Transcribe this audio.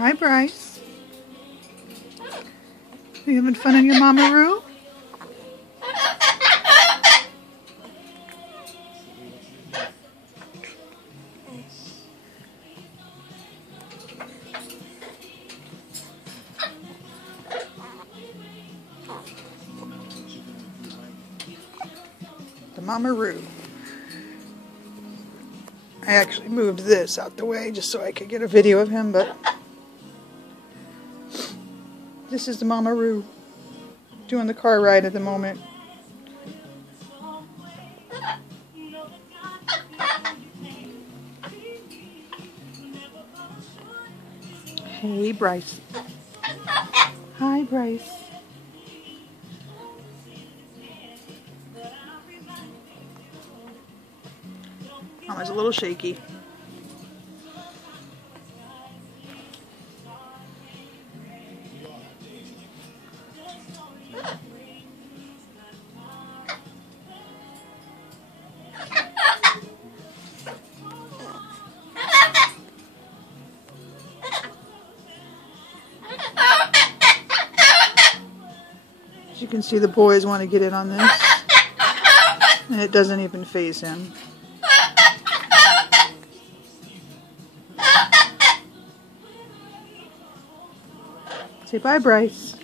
Hi, Bryce. Are you having fun in your Mama-Roo? The Mama-Roo. I actually moved this out the way just so I could get a video of him, but this is the Mama-Roo doing the car ride at the moment. Hey, Bryce. Hi, Bryce. Mama's a little shaky. As you can see, the boys want to get in on this, and it doesn't even faze him. Say bye, Bryce.